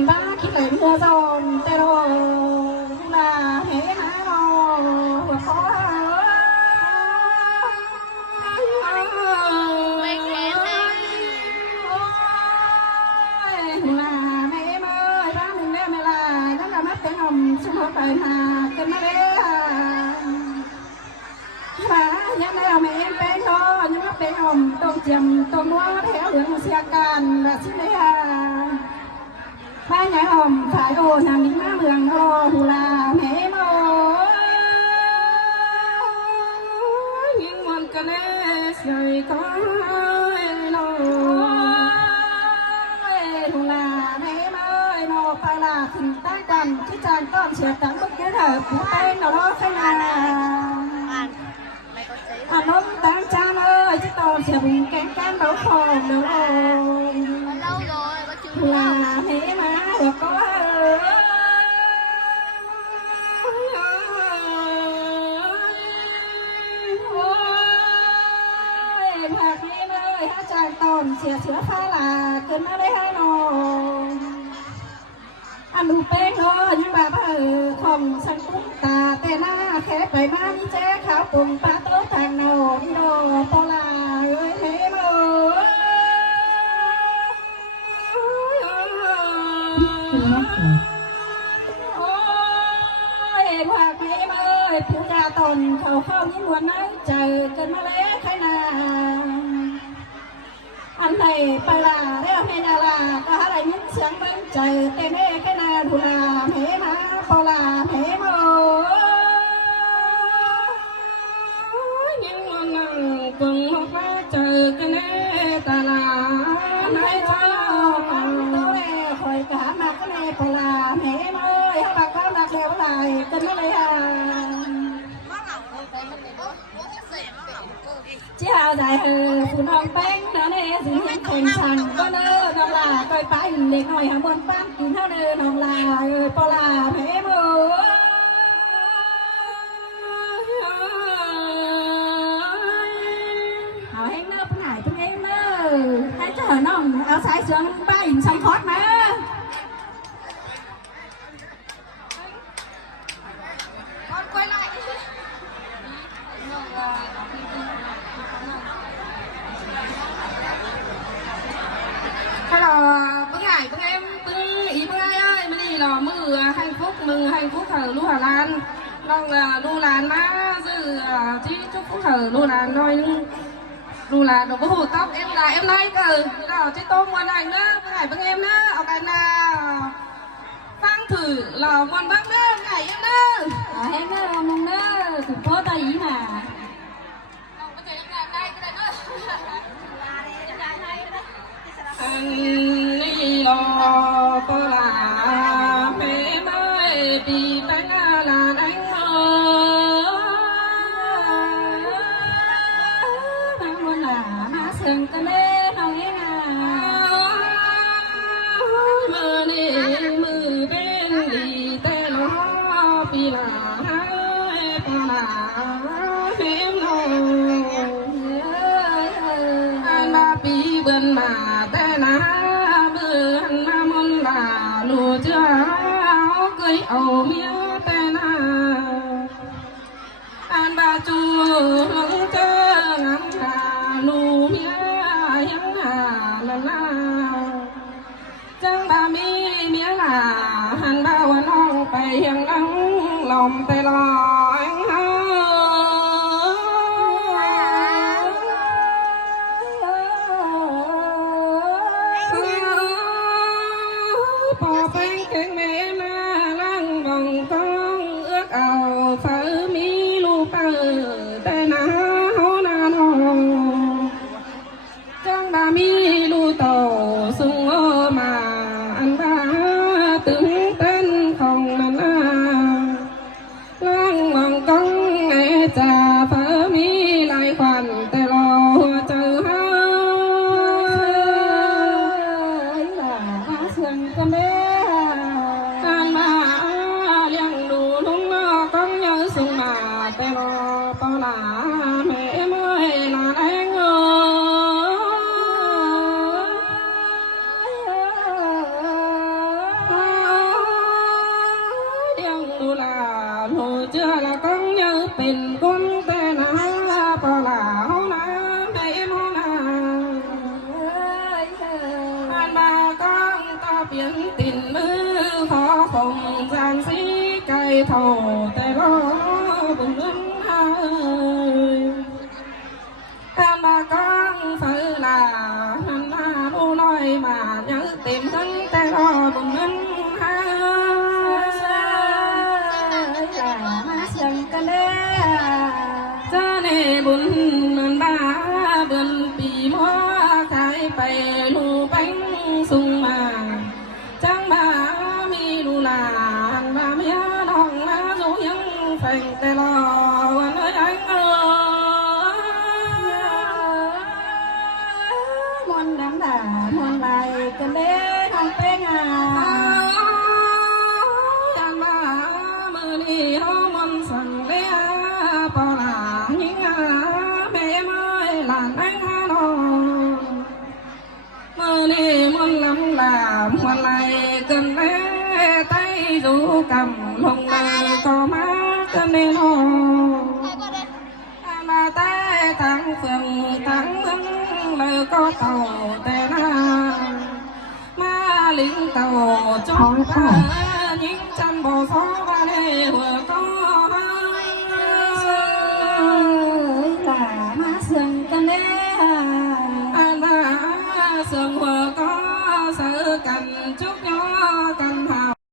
เป็นบ้าคิดไหลเมื่อซอนแต่รอลาเฮหารอหัวคอไม่แก่ลาแม่เมื่อบ้านหนึ่งได้ไม่ลานั่นละมัดเป็นอมชุ่มหัวไปหาเกินมาเลยยังได้เอาแม่เป็นทอยังมาเป็นอมต้มเจียมต้มนัวแถวเหลืองเสียกันแบบนี้เลยบ้านใหญ่อมขายโอนางนิ้งมาเมืองโอหูลาแม่โมยิ่งมันกันเนสเลยก็โนหูลาแม่โมโนไปลาขึ้นใต้กันที่จานต้นเฉียบตังบึกเยอะเถอะผู้เป็นเราล้อขนาดน้องตั้งจานเอ้ยจะตอนเสียบุญแกงกันเบาคอเดี๋ยวlâu rồi bà chưa là thế mà được có thật em ơi hát chàng tòn xỉa sữa pha là cơn nó đấy hai nò ăn đủ bê thôi nhưng bà ở phòng sân cúng tà tê na khép bày ma đi che kháo cùng ba tớ thằng nào đi đồ to là ơi thế em ơi ôi hoa em ơiผู้กาตนเขาเข้ายิ่งวันนั้นเจอเกินมาแล้วใครนาอันไหนปลาแล้วให้นาลาก็อะไรยิ่งเสียงมันเจอเต้นให้ใครนาดูลาเพมาปลาเพโมยิ่งวันนั้นกงหกมาเจอกันแน่ตาลาให้เจ้าคอยกะมาก็ในปลาแม่เอ้ยเขาบอกเขาดักเร็วไหลกันไม่เลยเจ้าได้ผู้น้องแป้งเนาะเนี่ยสิ่งที่แข่งขันก็เนอน้องลาคอยไปเด็กหน่อยหาบนป้านกินเท่าเนอน้องลาปลาแม่เอ้ยเอาให้เนอผู้ไหนผู้นี้เนอให้เจ้าน้องเอาสายเสืองป้าหินสังคอดมาbữa em ý bữa ai ơi mới đi lò mừng hạnh phúc hở lu hà lan long là lu làn má dư chỉ chúc phúc hở lu làn thôi lu là đồ hủ tóc em nay cờ là chỉ tôm ngon này nữa bữa em nữa ở cái nào tăng thử là ngon bác nữa ngày em nữa em nữa mong nữa cũng có tay ý mà anh đi lo có là mẹ mới đi bánh là anh ơi bánh muốn là má sừng cái nê nói nào mưa đi mưa bên đi tê lo vì là hai con là em nói anh ba bị bần mà tê na bươn nam môn là lùa chưa cưới ẩu mía tê na anh ba chua lắng chơ ngắm hà lù mía yang hà lần na chẳng ba mi mía là anh baวันน้องไปยังนั่งลมไปลอยอ ปิ่นมือขอคงจานสีไก่เท่าแต่รอบุญเงินหายมาก้องฝืนลาหันมาดูลอยมายังเต็มทั้งแต่รอบุญเงินหายมาเสียงกันแล้วเจ้าในบุญเงินบ้าเบิ่นปีมัวขายไปลูแป้งสุงมาจังมามีลูลานมาเมียน้องมาสู่ยังแฝงแต่รอวันเอ้ยมวนน้ำด่ามวนใบกันเด้ทำเป็นงาจังมามือนี้เฮามนสั่งเลี้ยปอลาหิงาแม่ไม้หลานแม่ฮานองมือนี้มนลำลามวันไหลกันแม่ไต้ดูกำลงเลยก็มากันแน่นอนมาใต้ทั้งเฟืองทั้งเมืองเลยก็เต่าแต่นามาลิงเต่าจงตายิ่งจำบ่ซอว่าได้หัวก็หล่ามาเสียงกันแน่อาลาเสียงหัวก็เสือกันจุกยอกัน